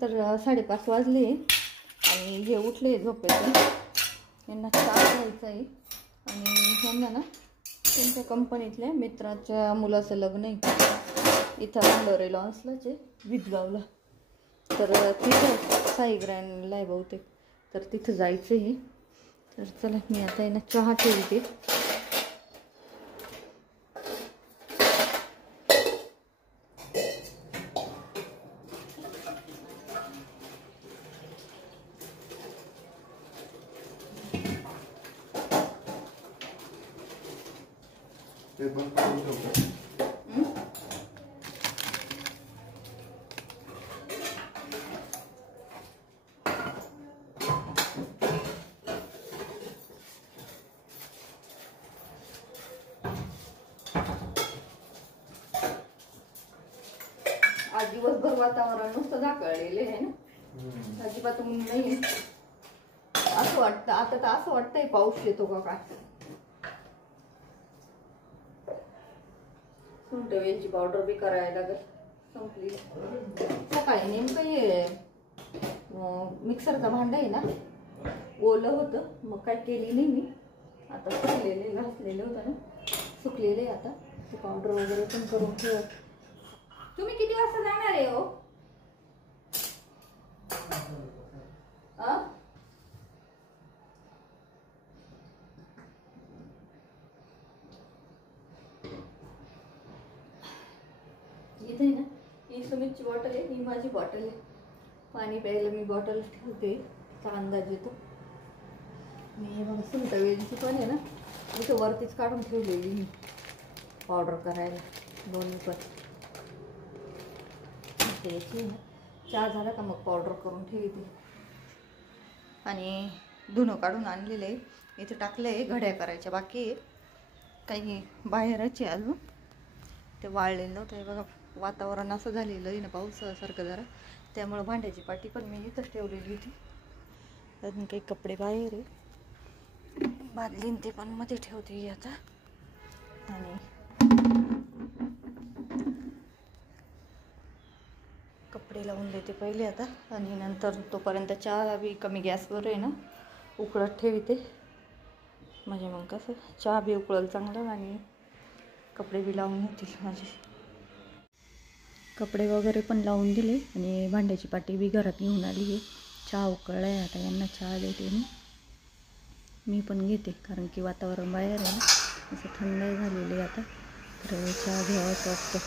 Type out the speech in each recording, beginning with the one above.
तर 5:30 वाजले आणि हे उठले झोपेतून. यांना चहा घ्यायचा आहे आणि त्यांना ना त्यांच्या कंपनीतल्या मित्राच्या मुलाचं लग्न आहे इथं रांडोरे लॉन्सलाच आहे विदगावला. तर तिथं साई ग्रँडला आहे बहुतेक, तर तिथं जायचं आहे. तर चला मी आता यांना चहा ठेवते. आज दिवसभर वातावरण नुसतं झाकळलेले आहे ना, अजिबात ऊन नाही. असं वाटतं आता तर असं वाटतंय पाऊस येतो का काय. सुंठवेलची पावडर बी करायला लागेल, संपली. सकाळी नेमकं हे मिक्सरचा भांडा आहे ना ओलं होतं, मग काय केली नाही मी. आता सुकलेले घासलेले होतं ना, सुकलेले आता ते पावडर वगैरे पण करून ठेव. तुम्ही किती वाजता जाणार आहे हो? इथे ना ही सुमितची बॉटल आहे, ही माझी बॉटल आहे. पाणी प्यायला मी बॉटल ठेवते, त्याचा अंदाज येतो. मी बघा सुंठवेलची पण आहे ना इथं वरतीच काढून ठेवलेली मी पावडर करायला, दोन्ही पण. त्याची चहा झाला का मग पावडर करून ठेवते. आणि धुणं काढून आणलेलं आहे, इथे टाकलं आहे. घड्या करायच्या बाकी आहे, काही बाहेरच आहे अजून, ते वाळलेलं नव्हतं. हे बघा वातावरण असं झालेलं आहे ना पावसासारखं जरा, त्यामुळं भांड्याची पाटी पण मी इथंच ठेवलेली होती. अजून काही कपडे बाहेर आहे, बादलीन ते पण मध्ये ठेवते आता. आणि कपडे लावून देते पहिले आता, आणि नंतर तोपर्यंत चहा बी कमी गॅसवर आहे ना उकळत ठेवते. म्हणजे मग कसं चहा बी उकळल चांगलं आणि कपडे बी लावून होतील माझे. कपडे वगैरे पण लावून दिले आणि भांड्याची पाटी बी घरात घेऊन आली आहे. चहा उकळला आहे, आता यांना चहा देते मी पण घेते, कारण की वातावरण बाहेर आहे ना असं थंड झालेलं आहे आता, तर चहा घ्यावाच वाटतं.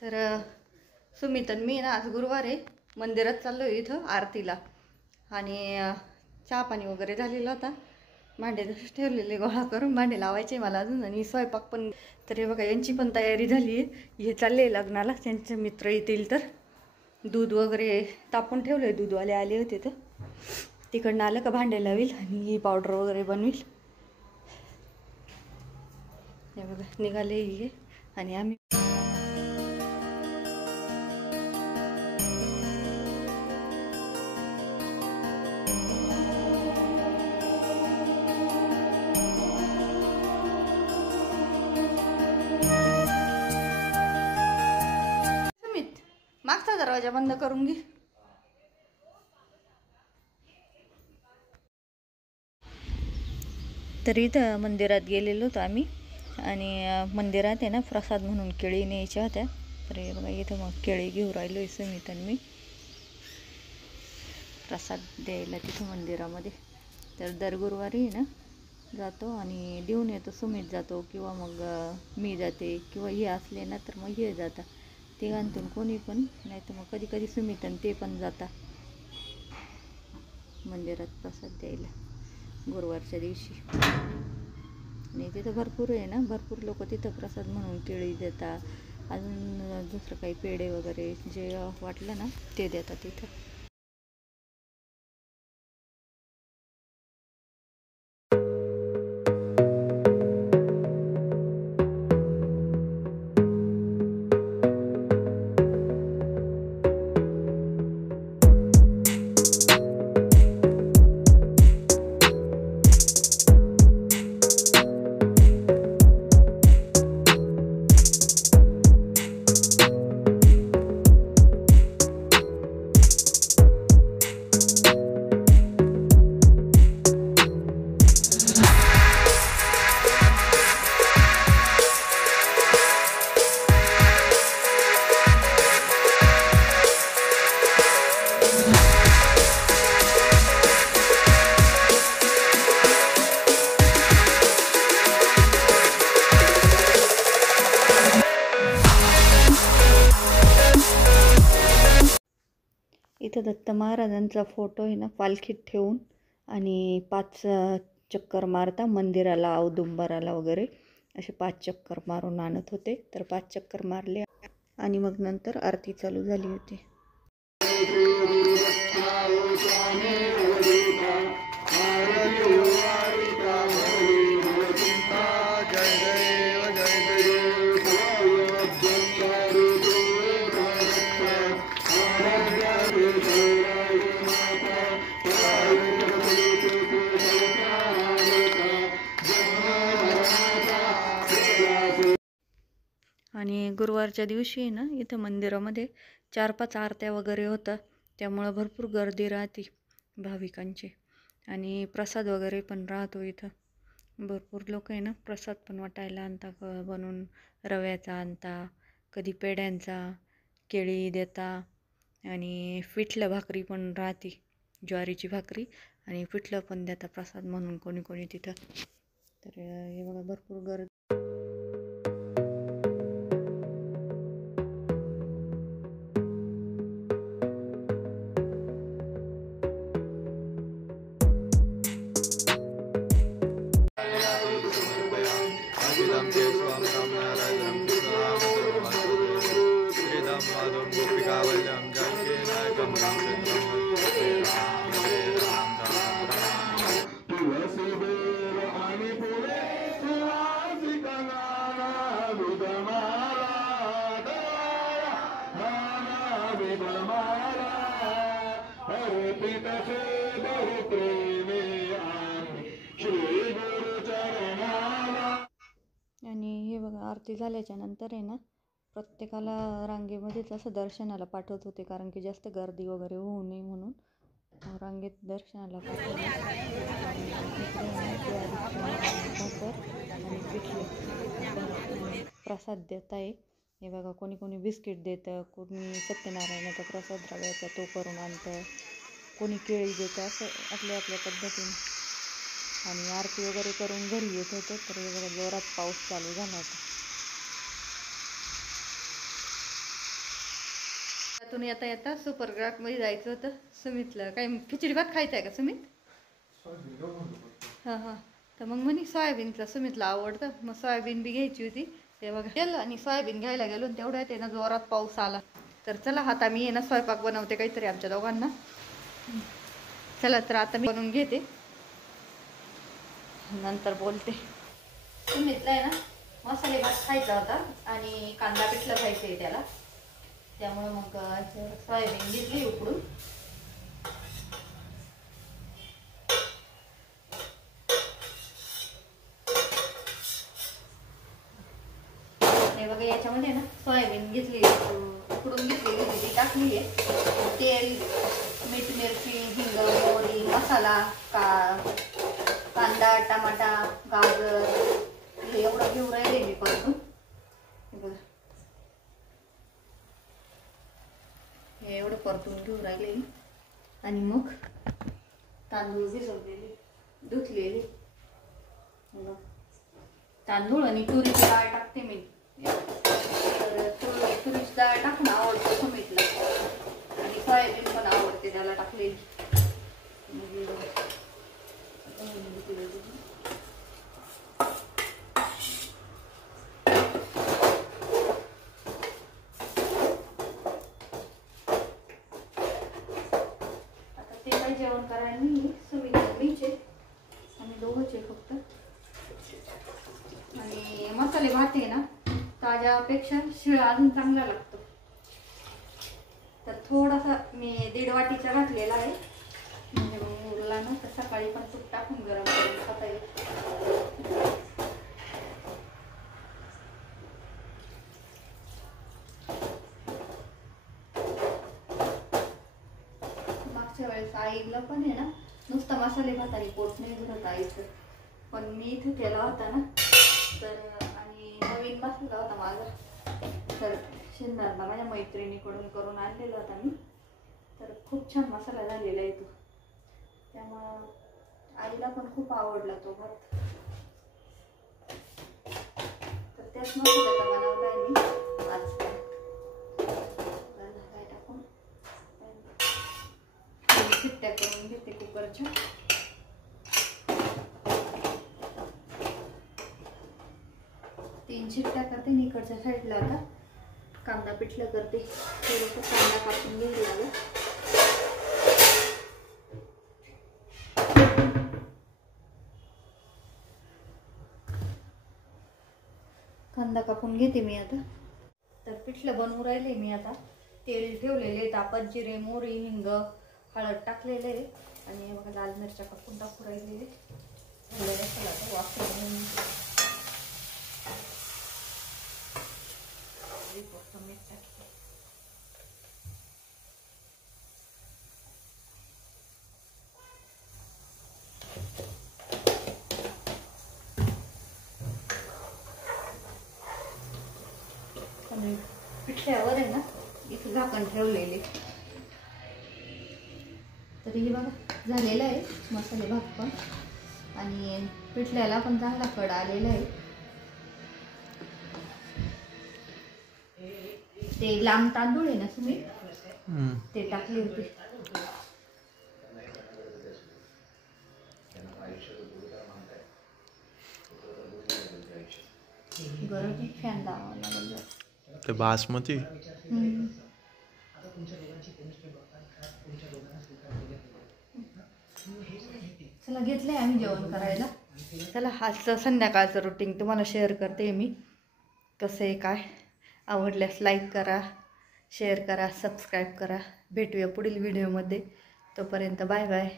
तर सुमित आणि मी ना आज गुरुवार आहे, मंदिरात चाललो आहे इथं आरतीला. आणि चहा पाणी वगैरे झालेला होता, भांडे तसेच ठेवलेले गोळा करून. भांडे लावायचे मला अजून, आणि स्वयंपाक पण. तर हे बघा यांची पण तयारी झाली आहे, हे चालले लग्नाला, त्यांचे मित्र येतील. तर दूध वगैरे तापून ठेवलं आहे, दूधवाले आले होते तर तिकडनं आलं का भांडे लावील आणि ही पावडर वगैरे बनवील. हे बघा निघाले हे. आणि आम्ही मागचा दरवाजा बंद करून घे. तर इथं मंदिरात गेलेलो होतो आम्ही, आणि मंदिरात आहे ना प्रसाद म्हणून केळी न्यायच्या होत्या. तर हे बघा इथं मग केळी घेऊन राहिलो सुमित आणि मी प्रसाद द्यायला तिथं मंदिरामध्ये. तर दर गुरुवारी ना जातो आणि देऊन येतो. सुमित जातो किंवा मग मी जाते, किंवा हे असले ना तर मग हे जाता, तिघांतून कोणी पण. नाही तर मग कधी कधी सुमित आणि ते पण जाता मंदिरात प्रसाद द्यायला गुरुवारच्या दिवशी. आणि तिथं भरपूर आहे ना, भरपूर लोक तिथं प्रसाद म्हणून केळी देतात, अजून दुसरं काही पेढे वगैरे जे वाटलं ना ते देतात तिथं. इथं दत्त महाराजांचा फोटो आहे ना पालखीत ठेवून आणि 5 चक्कर मारता मंदिराला औदुंबराला वगैरे असे 5 चक्कर मारून आणत होते. तर 5 चक्कर मारले आणि मग नंतर आरती चालू झाली होती. आणि गुरुवारच्या दिवशी आहे ना इथं मंदिरामध्ये 4-5 आरत्या वगैरे होतात, त्यामुळं भरपूर गर्दी राहते भाविकांची. आणि प्रसाद वगैरे पण राहतो इथं. भरपूर लोक आहे ना प्रसाद पण वाटायला आणता, बनवून रव्याचा आणता, कधी पेढ्यांचा, केळी देता आणि पिठलं भाकरी पण राहते, ज्वारीची भाकरी आणि पिठलं पण देता प्रसाद म्हणून कोणी कोणी तिथं. तर हे बघा भरपूर गर्दी. आणि हे बघा आरती झाल्याच्या नंतर आहे ना प्रत्येकाला रांगेमध्येच असं दर्शनाला पाठवत होते, कारण की जास्त गर्दी वगैरे होऊ नये म्हणून रांगेत दर्शनाला पाठवले. आणि पिठले प्रसाद देत आहे. हे बघा कोणी कोणी बिस्किट देतं, कोणी सत्यनारायणाचा प्रसाद रव्याचा तो करून आणतं, कोणी केळी देतं, असं आपल्या आपल्या पद्धतीने. आणि आरती वगैरे करून घरी येत होते. तर हे बघा जोरात पाऊस चालू झाला होता. त्यातून येता येता सुपरग्राफमध्ये जायचं होतं सुमितला. काय खिचडी भात खायचा आहे का सुमित? हां हां. तर मग म्हणे सोयाबीनचा सुमितला आवडतं, मग सोयाबीन बी घ्यायची होती. ते बघा गेलं आणि सोयाबीन घ्यायला गेलो आणि तेवढ्यात आहे ना जोरात पाऊस आला. तर चला आता मी आहे ना स्वयंपाक बनवते काहीतरी आमच्या दोघांना. चला तर आता मी बनवून घेते, नंतर बोलते. सुमितला आहे ना मसाले भात खायचा होता आणि कांदा पिठलं खायचं आहे त्याला, त्यामुळे मग सोयाबीन घेतली उकडून. हे बघा याच्यामध्ये ना सोयाबीन घेतली उकडून घेतलेली ती टाकली आहे. तेल, मीठ, मिरची, हिंग, मोहरी, मसाला, कांदा, टमाटा, गाजर हे एवढं घेऊन राहिले मी परतून. हे बघा हे एवढं परतून घेऊन राहिले. आणि मग तांदूळ भिजवलेले धुतलेले तांदूळ आणि तुरीची डाळ टाकते मी. तर तुरीची डाळ टाकून आवडतो सुमितला आणि सोयाबीन पण आवडते त्याला टाकलेली. जेवण करायला नाही सुमित मीच आहे, आम्ही दोघंच आहे फक्त. आणि मसाले भात आहे ना ताज्यापेक्षा शिळा अजून चांगला लागतो. तर थोडासा मी 1.5 वाटीचा घातलेला आहे, म्हणजे मुलाला ना तर सकाळी पण तूप टाकून गरम करून खाता येईल. आईला पण आहे ना नुसता मसाले भात आणि पोट नाही भरत आईचं, पण मी इथे केला होता ना तर आणि नवीन मसाला होता माझा, तर शिंदारला माझ्या मैत्रिणीकडून करून आणलेला होता मी. तर खूप छान मसाला झालेला आहे तो, त्यामुळं आईला पण खूप आवडला तो भात. तर त्याच मसाल्याचा बनवला आहे मी आज. काय टाकून शिट्ट्या करून घेते कुकरच्या. तीन शिट्ट्या करते. इकडच्या साईडला आता कांदा पिठलं करते. थोडंसं कांदा कापून घेऊया. कांदा कापून घेते मी आता. तर पिठलं बनवून राहिले मी आता. तेल ठेवलेले, तापत जिरे, मोहरी, हिंग, हळद टाकलेले आणि बघा लाल मिरच्या कापून टाकून राहिलेले. वाफरून मीठ टाकते. आणि पिठल्यावर आहे ना इथं झाकण ठेवलेले. तर हे बघा झालेलं आहे मसाले भात पण. आणि पिठल्याला पण चांगला कड आलेला आहे. ते लांब तांदूळ आहे ना तुम्ही ते टाकले होते. गरज फॅन लावावा लागेल ते बासमती. चला घेतलंय आम्ही जेवण करायला. चला आजचं संध्याकाळचं रुटीन तुम्हाला शेअर करते मी कसं आहे काय. आवडल्यास लाईक करा, शेअर करा, सबस्क्राईब करा. भेटूया पुढील व्हिडिओमध्ये. तोपर्यंत बाय बाय.